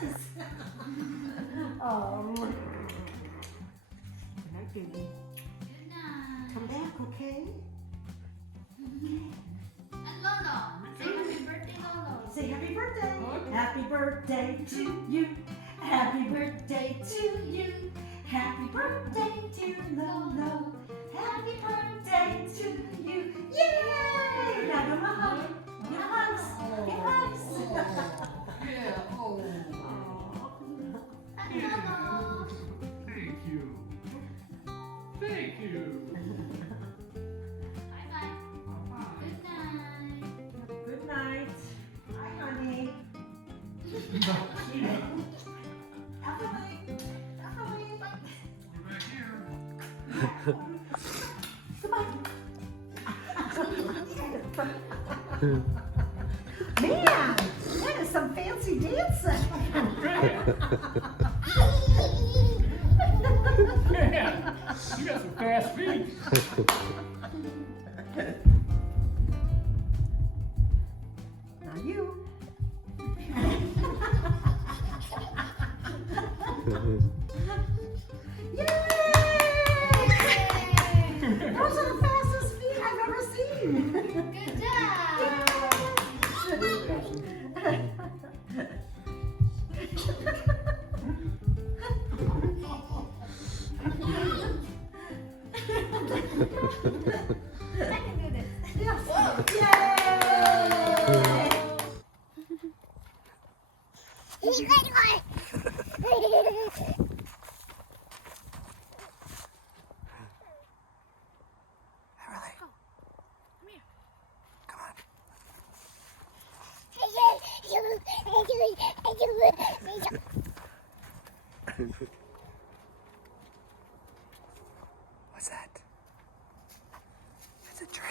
kisses. Oh. Good night, baby. Good night. Come back, okay? And Lolo, say happy birthday, Lolo. Say happy birthday. Happy birthday to you. Happy birthday to you. Happy birthday to Lolo. Happy birthday to you. Yay! Now give him a hug. Give hugs. Give hugs. Yeah, oh. And Lolo. Thank you. Thank you. Bye-bye. Good night. Good night. Hi, honey. See ya. Emily. Emily. We're back here. Goodbye. Man, that is some fancy dancing. Man, you got some fast feet. Now you. Yay! Those are the fastest feet I've ever seen. Good job. I can do this. Yes. Whoa. Emily. Come here. Come on. What's that? It's a train.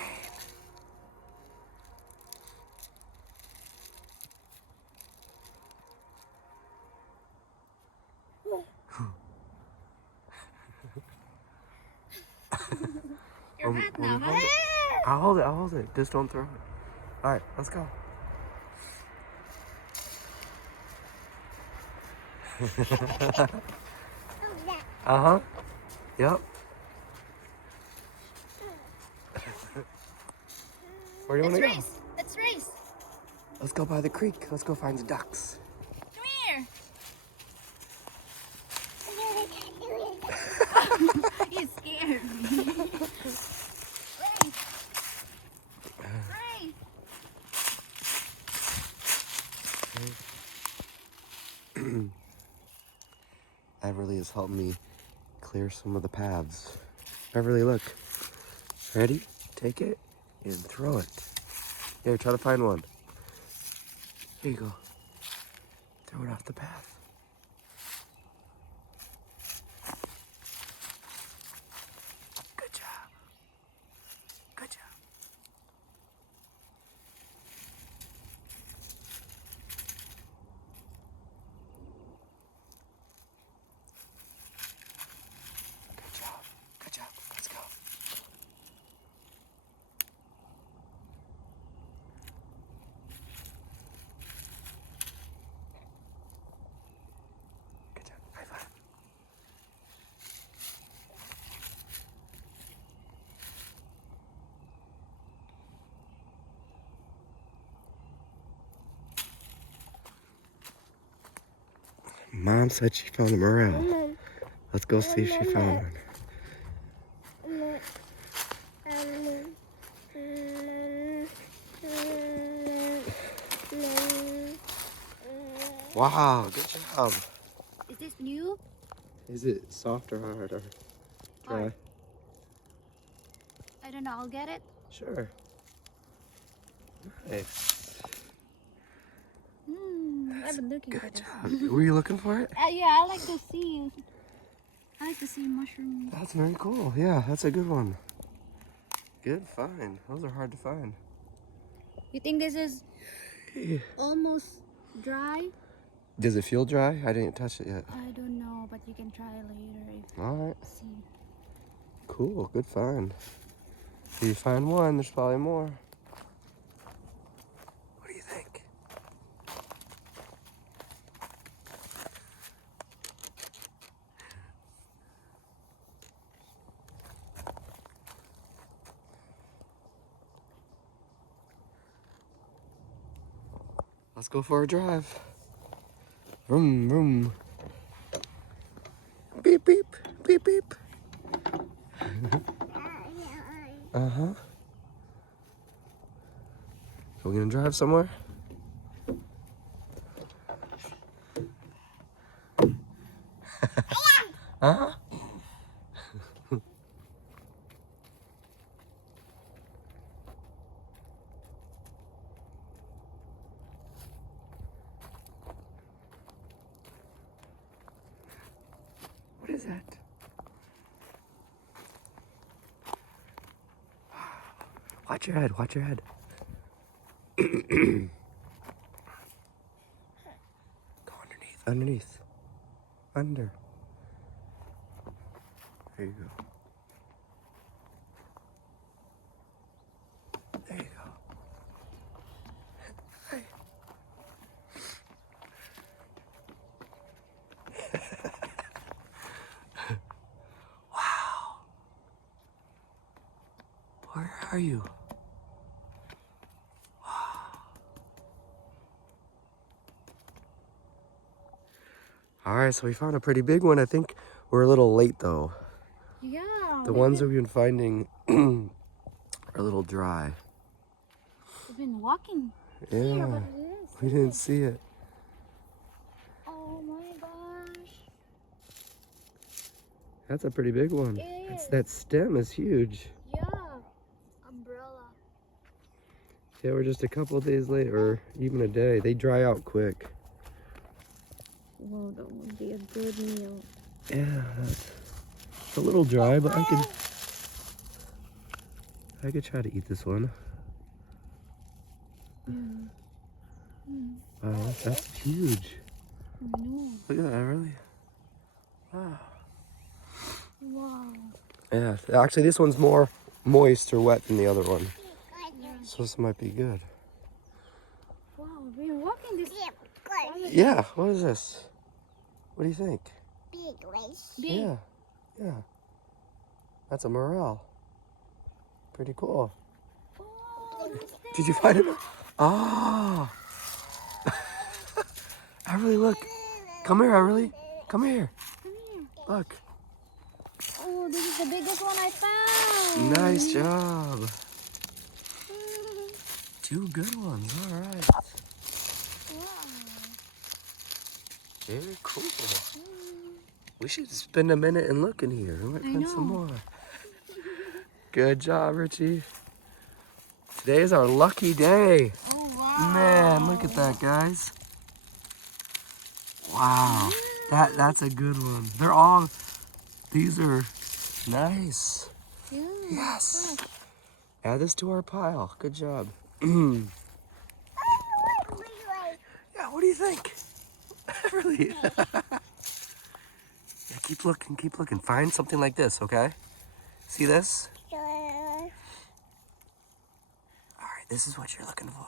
You're back now, huh? I'll hold it. I'll hold it. Just don't throw it. All right, let's go. Uh-huh. Yep. Where do you want to go? Race. Let's race. Let's go by the creek. Let's go find the ducks. Come here. You scared me. Race. Race. Beverly has helped me clear some of the paths. Beverly, look. Ready? Take it and throw it. Here, try to find one. Here you go. Throw it off the path. Good job. Good job. Good job. Good job. Let's go. Good job. High five. Mom said she found a morel. Let's go see if she found one. Wow, good job. Is this new? Is it soft or hard or dry? Hard. I don't know. I'll get it. Sure. Nice. I've been looking for Good this. job. Were you looking for it? Yeah, I like to see. I like to see mushrooms. That's very cool. Yeah, that's a good one. Good find. Those are hard to find. You think this is almost dry? Does it feel dry? I didn't touch it yet. I don't know, but you can try later if All right. you see. Cool. Good find. If you find one, there's probably more. What do you think? Let's go for a drive. Vroom, vroom. Beep, beep, beep, beep. Uh-huh. So we're gonna drive somewhere? Uh-huh. What is that? Watch your head, watch your head. Go underneath, underneath. Under. There you go. There you go. Hey. Wow. Where are you? All right, so we found a pretty big one. I think we're a little late though. Yeah. The ones that we've been finding are a little dry. We've been walking Yeah, here, but it is. we didn't see it. Oh my gosh. That's a pretty big one. It is. That stem is huge. Yeah. Umbrella. Yeah, we're just a couple of days late, or even a day. They dry out quick. Whoa, that would be a good meal. Yeah, it's a little dry, but I could try to eat this one. Wow, that's huge. I know. Look at that, really? Wow. Wow. Yeah, actually this one's more moist or wet than the other one. Yeah. So this might be good. Wow, we've been walking this. Yeah, what is this? What do you think? Big. Yeah, yeah. That's a morel. Pretty cool. Oh, Did you find it? Ah! Everly, look. Come here, Everly. Come here. come here. Look. Oh, this is the biggest one I found. Nice job. 2 good ones. All right. Wow. Very cool. We should spend a minute and look in here. We might find some know. more. Good job, Richie. Today is our lucky day. Oh, wow. Man, look at that, guys. Wow. That's a good one. They're all, these are nice. Yeah. Yes. Add this to our pile. Good job. Yeah, what do you think? Really? Yeah, keep looking. Find something like this, okay? See this? All right, this is what you're looking for.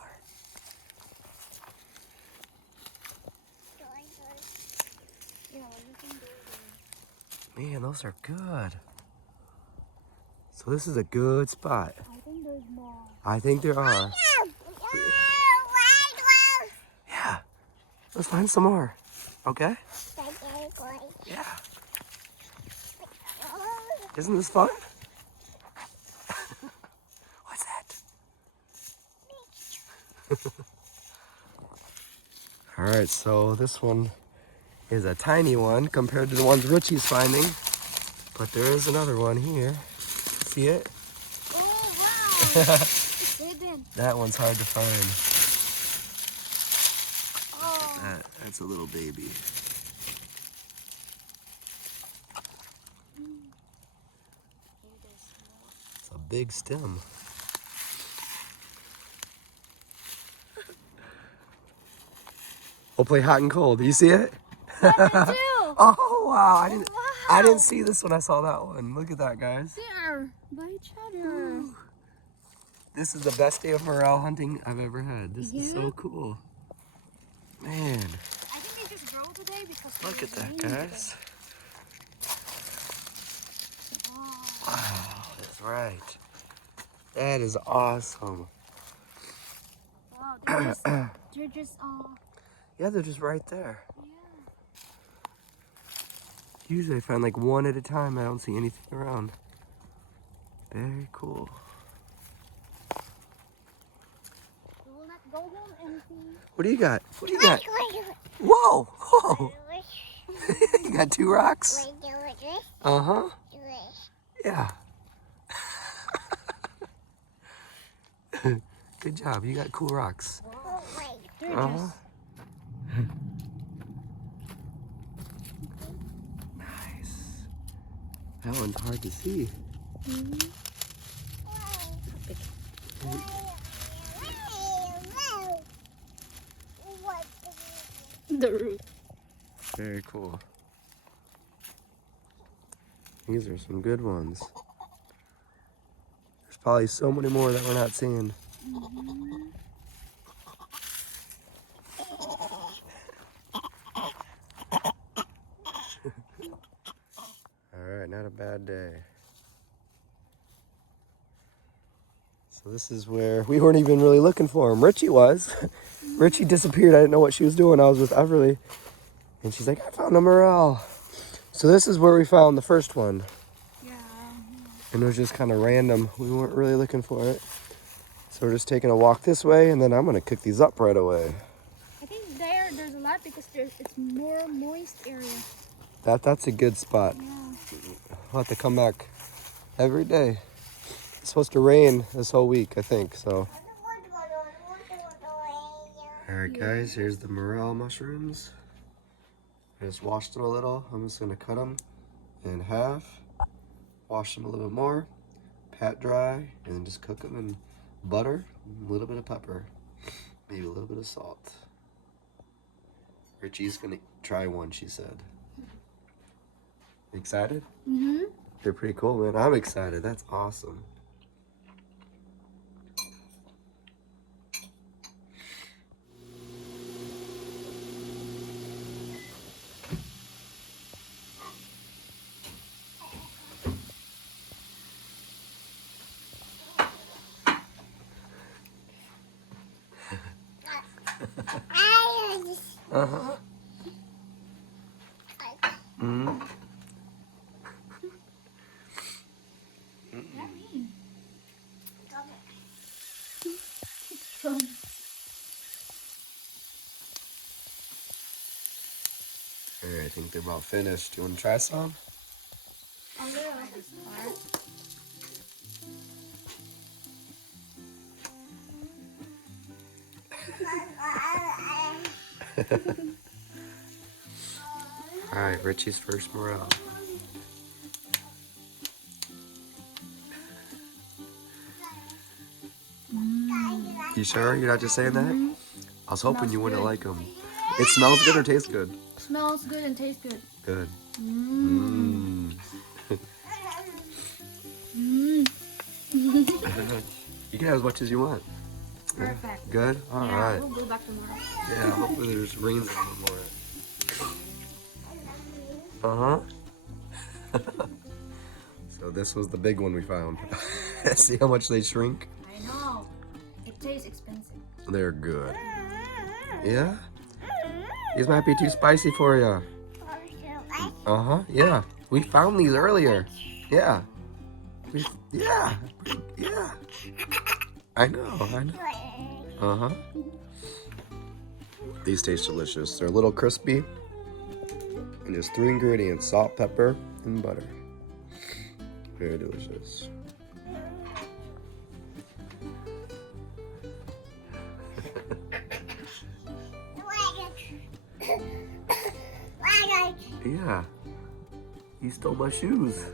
Man, those are good. So this is a good spot. I think there's more. I think there are. Yeah. Let's find some more. Okay? Yeah. Isn't this fun? What's that? All right, so this one is a tiny one compared to the ones Richie's finding. But there is another one here. See it? Oh, wow. It's hidden. That one's hard to find. Oh. That's a little baby. It's a big stem. We'll play hot and cold. Do you see it? Oh wow! I didn't see this when I saw that one. Look at that, guys. There, by each other. This is the best day of morel hunting I've ever had. This is Yeah? so cool. Man, I think they just grow today because. look at that, guys. Wow, that's right. That is awesome. Wow, they're just They're just Yeah, they're just right there. yeah. Usually I find like one at a time. I don't see anything around. Very cool. We will not go home empty. What do you got? What do you got? Whoa! Whoa! You got 2 rocks? Uh-huh. Yeah. Good job. You got cool rocks. They're Uh-huh. just Nice. That one's hard to see. the root. Very cool. These are some good ones. There's probably so many more that we're not seeing. All right, not a bad day. So this is where we weren't even really looking for him. Richie was. Richie disappeared. I didn't know what she was doing. I was with Everly. And she's like, I found a morel. So this is where we found the first one. Yeah. And it was just kind of random. We weren't really looking for it. So we're just taking a walk this way, and then I'm gonna cook these up right away. I think there's a lot because it's more moist area. That's a good spot. Yeah. I'll have to come back every day. It's supposed to rain this whole week, I think, so. All right, guys, here's the morel mushrooms. I just washed them a little. I'm just gonna cut them in half, wash them a little bit more, pat dry, and then just cook them in butter, a little bit of pepper, maybe a little bit of salt. Richie's gonna try one, she said. Excited? Mm-hmm. They're pretty cool, man. I'm excited. That's awesome. Uh-huh. Mm-hmm. Alright, I think they're about finished. Do you want to try some? A little. Alright, Richie's first morel. You sure? You're not just saying that? I was hoping you wouldn't like them. It smells good or tastes good? Smells good and tastes good. Good. Mm. Mm. You can have as much as you want. Perfect. Good? Yeah, Alright. we'll go back tomorrow. Yeah, hopefully there's rains a little more. Uh-huh. So this was the big one we found. See how much they shrink? I know. It tastes expensive. They're good. Yeah? These might be too spicy for you. Uh-huh, yeah. We found these earlier. Yeah. Yeah. Yeah. I know. Uh-huh. These taste delicious. They're a little crispy. And just 3 ingredients, salt, pepper, and butter. Very delicious. Yeah. He stole my shoes.